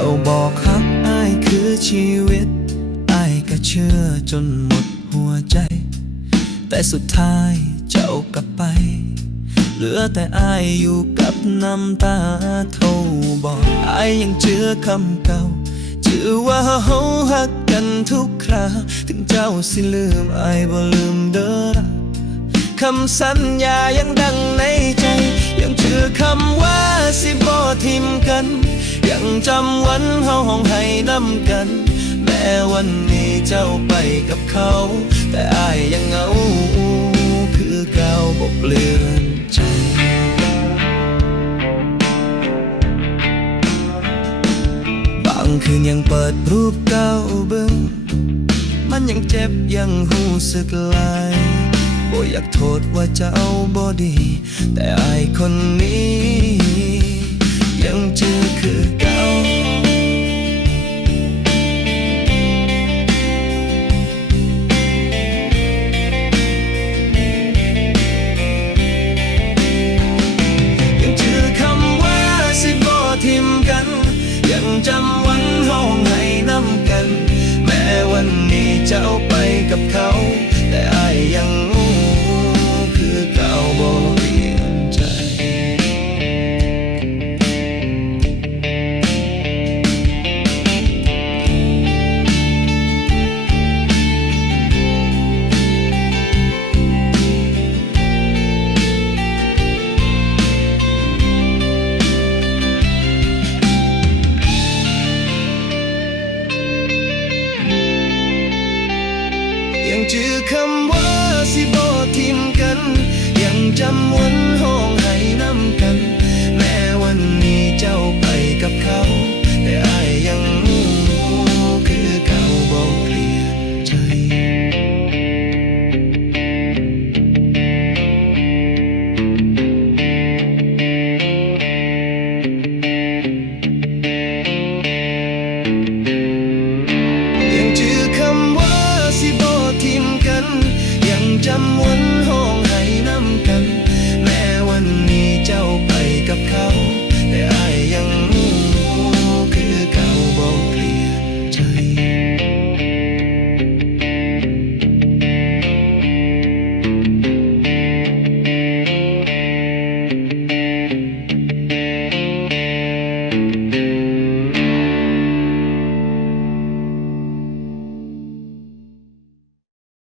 าบอกฮักอายคือชีวิตอายก็เชื่อจนหมดหัวใจ แต่สุดท้ายเจ้ากลับไป เหลือแต่อายอยู่กับน้ำตาเท่บอกอายยังเชื่อคำเก่าเชื่อว่าเฮาฮักกันทุกครา ถึงเจ้าสิลืมอายบ่ลืมเด้อคำสัญญายังดังในใจ ยังเชื่อคำว่าสิบ่ทิมกัน ยังจำวันเฮาห้องให้นำกัน แม้วันนี้เจ้าไปกับเขา แต่อายยังเหงาคือเก่าบกเลือนใจบางคืนยังเปิดรูปเก่าเบิ่งมันยังเจ็บยังหูสึกลายบ่อยากโทษว่าเจ้าบ่ดี แต่อายคนนี้ จำวันห้องให้น้ำกัน แม้วันนี้เจ้าไปกับเขา จือคำว่าสิบอทิมกัน ยังจำวัน